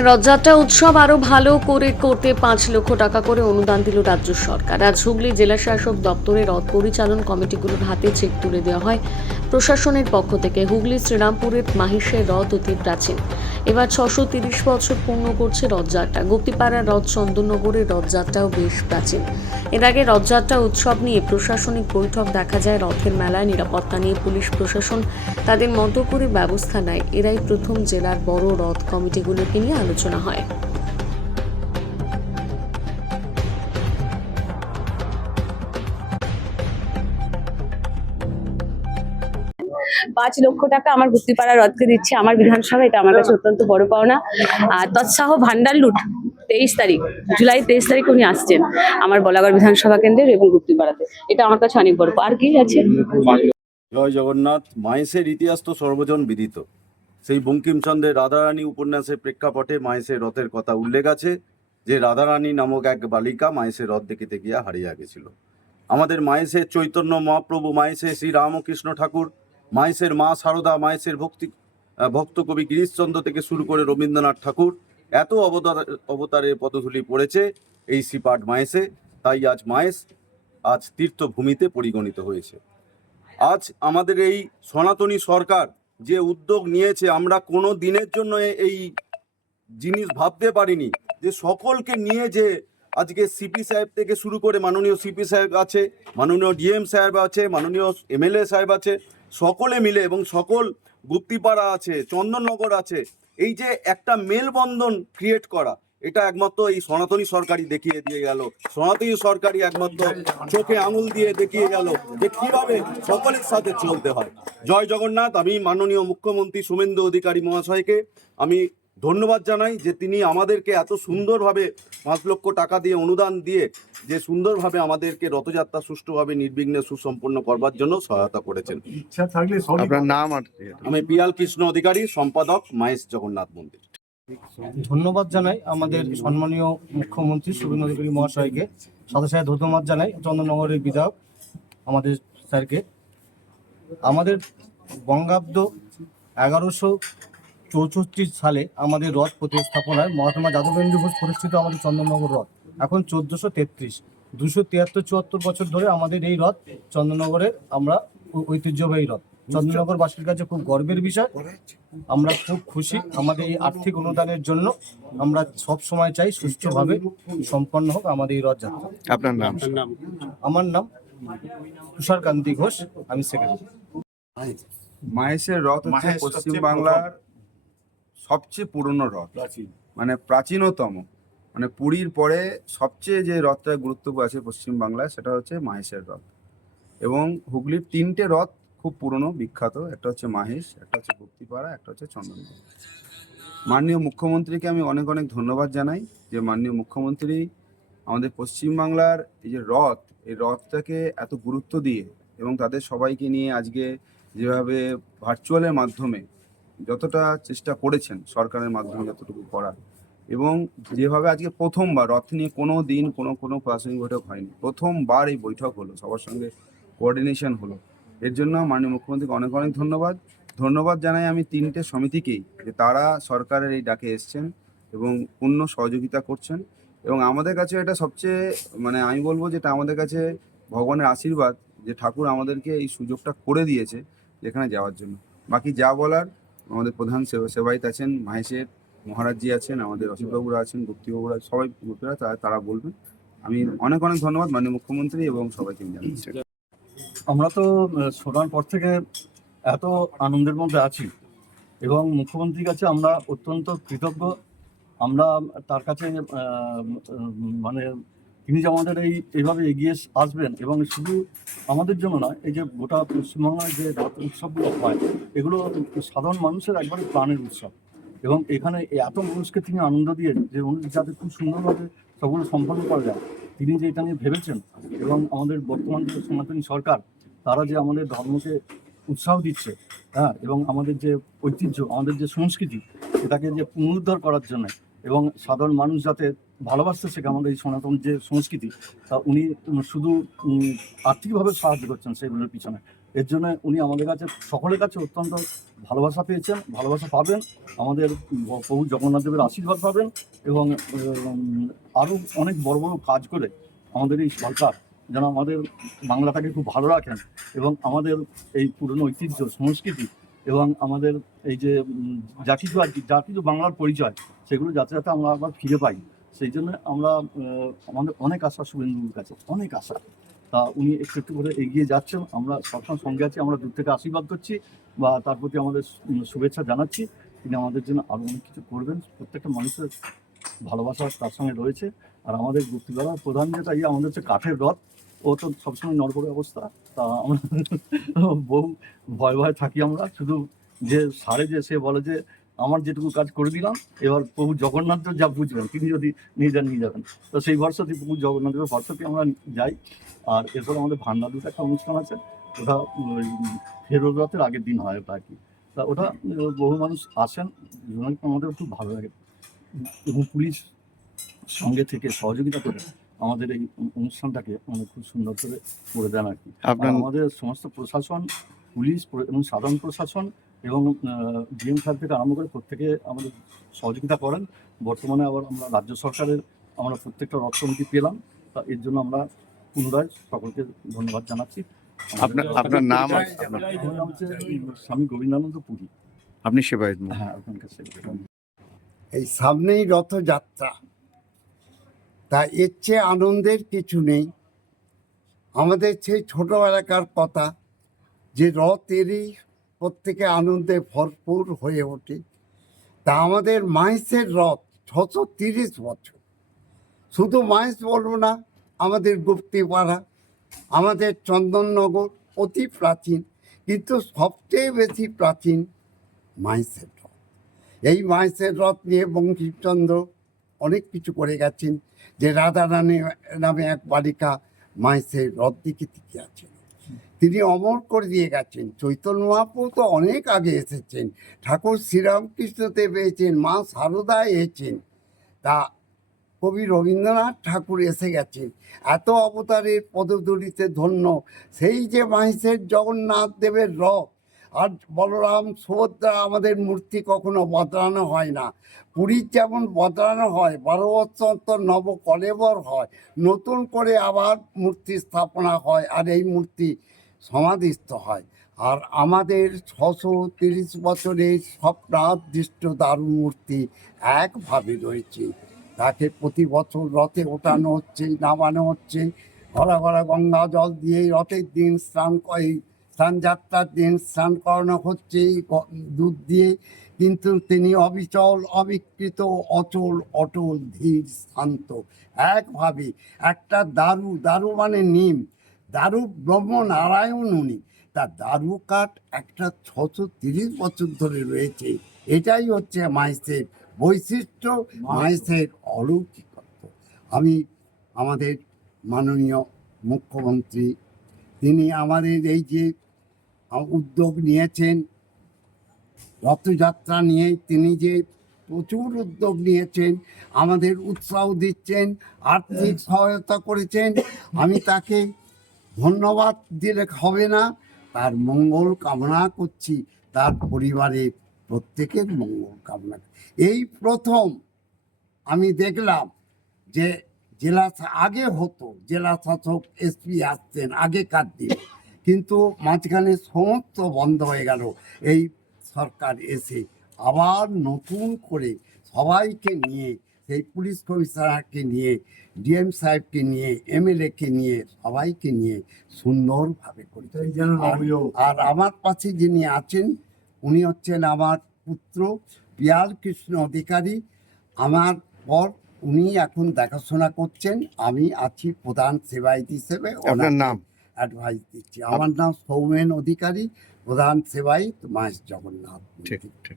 রথযাত্রা উৎসব আরো ভালো করে করতে 5 লক্ষ টাকা করে অনুদান দিল রাজ্য সরকার। আজ হুগলি জেলা শাসক দপ্তরের রথ পরিচালন কমিটিগুলোর হাতে চেক তুলে দেওয়া হয় প্রশাসনের পক্ষ থেকে। হুগলি শ্রীরামপুরের মাহিষের রথ অতি প্রাচীন, এবার 630 বছর পূর্ণ করছে রথযাত্রা। গুপ্তিপাড়ার রথ চন্দননগরের রথযাত্রাও বেশ প্রাচীন। এর আগে রথযাত্রা উৎসব নিয়ে প্রশাসনিক বৈঠক দেখা যায়। রথের মেলায় নিরাপত্তা নিয়ে পুলিশ প্রশাসন তাদের মতো করে ব্যবস্থা নেয়। এরাই প্রথম জেলার বড় রথ কমিটিগুলোকে নিয়ে আলোচনা হয়। 5 লক্ষ টাকা আমার গুপ্তিপাড়া রথকে দিচ্ছে আমার বিধানসভা, এটা আমার কাছে অত্যন্ত বড় পাওনা। আর তৎসহ ভান্ডার লুট 23 তারিখ, জুলাই 23 তারিখ উনি আসছেন আমার বলাগড় বিধানসভা কেন্দ্রের এবং গুপ্তিপাড়াতে, এটা আমার কাছে অনেক বড়। আর কি আছে? জয় জগন্নাথ। মাহেশের ইতিহাস তো সর্বজন বিদিত। সেই বঙ্কিমচন্দ্রের রাধারানী উপন্যাসের প্রেক্ষাপটে মাহেশের রথের কথা উল্লেখ আছে যে রাধারানী নামক এক বালিকা মাহেশের রথ দেখিতে গিয়া হারিয়া গেছিল। আমাদের মাহেশের চৈতন্য মহাপ্রভু, মাহেশের শ্রী রামকৃষ্ণ ঠাকুর, মাহেশের মা শারদা, মাহেশের ভক্ত কবি গিরিশচন্দ্র থেকে শুরু করে রবীন্দ্রনাথ ঠাকুর, এত অবতারের পদধূলি পড়েছে এই শ্রীপাঠ মাহেশে। তাই আজ মাহেশ আজ তীর্থভূমিতে পরিগণিত হয়েছে। আজ আমাদের এই সনাতনী সরকার যে উদ্যোগ নিয়েছে, আমরা কোনো দিনের জন্য এই জিনিস ভাবতে পারিনি যে সকলকে নিয়ে যে আজকে সিপি সাহেব থেকে শুরু করে মাননীয় সিপি সাহেব আছে, মাননীয় ডিএম সাহেব আছে, মাননীয় এমএলএ সাহেব আছে, সকলে মিলে এবং সকল গুপ্তিপাড়া আছে, চন্দননগর আছে, এই যে একটা মেলবন্ধন ক্রিয়েট করা, এটা একমাত্র এই সনাতনী সরকারই দেখিয়ে দিয়ে গেল। সনাতনী সরকারই একমাত্র চোখে আঙুল দিয়ে দেখিয়ে গেল যে কিভাবে সকলের সাথে চলতে হয়। জয় জগন্নাথ। আমি মাননীয় মুখ্যমন্ত্রী শুভেন্দু অধিকারী মহাশয়কে আমি ধন্যবাদ জানাই যে তিনি আমাদেরকে এত সুন্দরভাবে 5 লক্ষ টাকা দিয়ে অনুদান দিয়ে যে সুন্দরভাবে আমাদেরকে রথযাত্রা সুষ্ঠুভাবে নির্বিঘ্নে সুসম্পন্ন করবার জন্য সহায়তা করেছেন। আপনার নাম? আমি পিয়াল কৃষ্ণ অধিকারী, সম্পাদক, মাহেশ জগন্নাথ মন্দির। ধন্যবাদ জানাই আমাদের সম্মানীয় মুখ্যমন্ত্রী শুভেন্দু অধিকারী মহাশয়কে, সাথে সাথে ধন্যবাদ জানাই চন্দননগরের বিধায়ক আমাদের স্যারকে। আমাদের বঙ্গাব্দ 1164 সালে আমাদের রথ প্রতিস্থাপনায় মহাত্মা যাদবেন্দ্র ঘোষ প্রতিষ্ঠিত আমাদের চন্দননগর রথ। এখন 1433, 273-74 বছর ধরে আমাদের এই রথ চন্দননগরের আমরা ঐতিহ্যবাহী রথ। চন্দননগরবাসীর কাছে খুব গর্বের বিষয়, আমরা খুব খুশি। আমাদের এই আর্থিক অনুদানের জন্য আমরা সব সময় চাই সুষ্ঠুভাবে সম্পন্ন হোক আমাদের এই রথযাত্রা। আপনার নাম? আমার নাম তুষারকান্তি ঘোষ, আমি সেক্রেটারি। মাহেশের রথ হচ্ছে পশ্চিমবাংলার সবচেয়ে পুরনো রথ, মানে প্রাচীনতম, মানে পুরীর পরে সবচেয়ে যে রথটা গুরুত্ব আছে পশ্চিমবাংলায় সেটা হচ্ছে মাহেশের রথ। এবং হুগলির 3টে রথ খুব পুরনো বিখ্যাত, একটা হচ্ছে মাহেশ, একটা হচ্ছে গুপ্তিপাড়া, একটা হচ্ছে চন্দননগর। মাননীয় মুখ্যমন্ত্রীকে আমি অনেক অনেক ধন্যবাদ জানাই যে মাননীয় মুখ্যমন্ত্রী আমাদের পশ্চিমবাংলার এই যে রথ, এই রথটাকে এত গুরুত্ব দিয়ে এবং তাদের সবাইকে নিয়ে আজকে যেভাবে ভার্চুয়ালের মাধ্যমে যতটা চেষ্টা করেছেন সরকারের মাধ্যমে যতটুকু করার, এবং যেভাবে আজকে প্রথমবার রথ নিয়ে কোনো দিন কোনো প্রাসঙ্গিক বৈঠক হয়নি, প্রথমবার এই বৈঠক হলো, সবার সঙ্গে কোঅর্ডিনেশন হলো, এর জন্য মাননীয় মুখ্যমন্ত্রীকে অনেক অনেক ধন্যবাদ জানাই আমি 3টে সমিতিকেই যে তারা সরকারের এই ডাকে এসছেন এবং পূর্ণ সহযোগিতা করছেন। এবং আমাদের কাছে এটা সবচেয়ে মানে আমি বলবো যেটা আমাদের কাছে ভগবানের আশীর্বাদ যে ঠাকুর আমাদেরকে এই সুযোগটা করে দিয়েছে যেখানে যাওয়ার জন্য। বাকি যা বলার আমাদের প্রধান সেবায়িত আছেন, মাহেশের মহারাজজি আছেন, আমাদের অসিতবাবুরা আছেন, গুপ্তিবাবুরা, সবাই গুপ্তিরা তারা বলবেন। আমি অনেক ধন্যবাদ মাননীয় মুখ্যমন্ত্রী এবং সবাইকে জানাচ্ছি। আমরা তো শোনার পর থেকে এত আনন্দের মধ্যে আছি এবং মুখ্যমন্ত্রীর কাছে আমরা অত্যন্ত কৃতজ্ঞ। আমরা তার কাছে মানে তিনি যে আমাদের এইভাবে এগিয়ে আসবেন এবং শুধু আমাদের জন্য নয়, এই যে গোটা পশ্চিমবাংলায় যে রথ উৎসবগুলো হয় এগুলো সাধারণ মানুষের একবারে প্রাণের উৎসব। এবং এখানে এত মানুষকে তিনি আনন্দ দিয়ে যে যাতে খুব সুন্দরভাবে সবগুলো সম্পন্ন করা যায়, তিনি যে এটা নিয়ে ভেবেছেন এবং আমাদের বর্তমান যে সনাতনী সরকার তারা যে আমাদের ধর্মকে উৎসাহ দিচ্ছে, হ্যাঁ, এবং আমাদের যে ঐতিহ্য, আমাদের যে সংস্কৃতি, এটাকে যে পুনরুদ্ধার করার জন্য এবং সাধারণ মানুষ যাতে ভালোবাসতে শেখে আমাদের এই সনাতন যে সংস্কৃতি, তা উনি শুধু আর্থিকভাবে সাহায্য করছেন সেগুলোর পিছনে। এর জন্য উনি আমাদের কাছে সকলের কাছে অত্যন্ত ভালোবাসা পেয়েছেন, ভালোবাসা পাবেন, আমাদের প্রভু জগন্নাথ দেবের আশীর্বাদ পাবেন এবং আরও অনেক বড় বড় কাজ করে আমাদের এই সরকার যেন আমাদের বাংলাটাকে খুব ভালো রাখেন এবং আমাদের এই পুরনো ঐতিহ্য সংস্কৃতি এবং আমাদের এই যে যা কিছু আর কি যা কিছু বাংলার পরিচয় সেগুলো যাতে যাতে আমরা আবার ফিরে পাই, সেই জন্য আমরা আমাদের অনেক আশা শুভেন্দুর কাছে, অনেক আশা। তা উনি একটু একটু করে এগিয়ে যাচ্ছেন, আমরা সবসময় সঙ্গে আছি, আমরা দূর থেকে আশীর্বাদ করছি বা তার প্রতি আমাদের শুভেচ্ছা জানাচ্ছি। তিনি আমাদের জন্য আরও অনেক কিছু করবেন, প্রত্যেকটা মানুষের ভালোবাসা তার সঙ্গে রয়েছে। আর আমাদের গুপ্তিপাড়ার প্রধান যেটা আমাদের হচ্ছে কাঠের রথ, ও তো সবসময় নড়বড়ে অবস্থা, তা আমরা বহু ভয় ভয় থাকি আমরা, শুধু যে সারে যে সে বলে যে আমার যেটুকু কাজ করে দিলাম, এবার প্রভু জগন্নাথ যা বুঝবেন তিনি যদি নিয়ে যাবেন, তো সেই ভরসাতেই প্রভু জগন্নাথের ভরসাতেই আমরা যাই। আর এরপর আমাদের ভান্ডারুতে একটা অনুষ্ঠান আছে, ওটা ওই ফেরত রথের আগের দিন হয় ওটা আর কি। তা ওটা বহু মানুষ আসেন, আমাদের খুব ভালো লাগে এবং পুলিশ সঙ্গে থেকে সহযোগিতা করে আমাদের এই অনুষ্ঠানটাকে মানে খুব সুন্দর করে দেন আর কি। আর আমাদের সমস্ত প্রশাসন, পুলিশ এবং সাধারণ প্রশাসন এবং ডিএম সাহেব থেকে আরম্ভ করে প্রত্যেকে আমাদের সহযোগিতা করেন। বর্তমানে আবার আমরা রাজ্য সরকারের আমরা প্রত্যেকটা রথ কমিটি পেলাম, তা এর জন্য আমরা পুনরায় সকলকে ধন্যবাদ জানাচ্ছি। আপনার নাম? আমার নাম হচ্ছে স্বামী গোবিন্দানন্দ পুরী। আপনি সেবায়ত? হ্যাঁ, ওখানকার সেবায়ত। এই সামনেই রথযাত্রা, তা এর চেয়ে আনন্দের কিছু নেই। আমাদের সেই ছোটবেলাকার কথা যে রথ এরই প্রত্যেকে আনন্দে ভরপুর হয়ে ওঠে। তা আমাদের মাইসের রথ 630 বছর, শুধু মাইস বলবো না, আমাদের গুপ্তিপাড়া, আমাদের চন্দননগর অতি প্রাচীন, কিন্তু সবচেয়ে বেশি প্রাচীন মাইসের রথ। এই মাইসের রথ নিয়ে বঙ্কিমচন্দ্র অনেক কিছু করে গেছেন, যে রাধারানী নামে এক বালিকা মাইসের রথ দিকে টিকে আছেন, তিনি অমর করে দিয়ে গেছেন। চৈতন্য মহাপ্রভু তো অনেক আগে এসেছেন, ঠাকুর শ্রীরামকৃষ্ণদেব এসেছেন, মা শারদা এসেছেন, তা কবি রবীন্দ্রনাথ ঠাকুর এসে গেছেন। এত অবতারের পদধূলিতে ধন্য সেই যে মাইসের জগন্নাথ দেবের রথ। আর বলরাম সুভদ্রা আমাদের মূর্তি কখনো বদলানো হয় না। পুরীর যেমন বদলানো হয়, 12 বছর অন্তর নব কলেবর হয়, নতুন করে আবার মূর্তি স্থাপনা হয়, আর এই মূর্তি সমাধিস্থ হয়। আর আমাদের 630 বছরের স্বপ্নাদৃষ্ট দারু মূর্তি একভাবে রয়েছে, তাকে প্রতি বছর রথে ওঠানো হচ্ছে, নামানো হচ্ছে, ঘরা ঘরা গঙ্গা জল দিয়ে রথের দিন স্নানযাত্রার দিন স্নান করানো হচ্ছে দুধ দিয়ে, কিন্তু তিনি অবিচল, অবিকৃত, অচল, অটল, ধীর, শান্ত, একভাবে। একটা দারু মানে নিম, দারু ব্রহ্ম নারায়ণ উনি, তা দারু কাঠ একটা 630 বছর ধরে রয়েছে। এটাই হচ্ছে মাইসের বৈশিষ্ট্য, মাইসের অলৌকিকত্ব। আমি আমাদের মাননীয় মুখ্যমন্ত্রী, তিনি আমাদের এই যে উদ্যোগ নিয়েছেন রথযাত্রা নিয়ে, তিনি যে প্রচুর উদ্যোগ নিয়েছেন, আমাদের উৎসাহ দিচ্ছেন, আর্থিক সহায়তা করেছেন, আমি তাকে ধন্যবাদ দিলে হবে না, তার মঙ্গল কামনা করছি, তার পরিবারের প্রত্যেকের মঙ্গল কামনা। এই প্রথম আমি দেখলাম যে আগে হতো জেলা শাসক এসপি আসতেন আগেকার দিন, কিন্তু মাঝখানে সমস্ত বন্ধ হয়ে গেল। এই সরকার এসে আবার নতুন করে সবাইকে নিয়ে, সেই পুলিশ কমিশনারকে নিয়ে, ডিএম সাহেবকে নিয়ে, এমএলএকে নিয়ে, সবাইকে নিয়ে সুন্দরভাবে করেছে। আর আমার পাশে যিনি আছেন উনি হচ্ছেন আমার পুত্র পিয়াল কৃষ্ণ অধিকারী, আমার পর উনি এখন দেখাশোনা করছেন, আমি আছি প্রধান সেবায়িত হিসেবে। আপনার নাম? অ্যাডভাইস দিচ্ছি। আমার নাম সৌমেন অধিকারী, প্রধান সেবায়িত মাস জগন্নাথ। ঠিক ঠিক।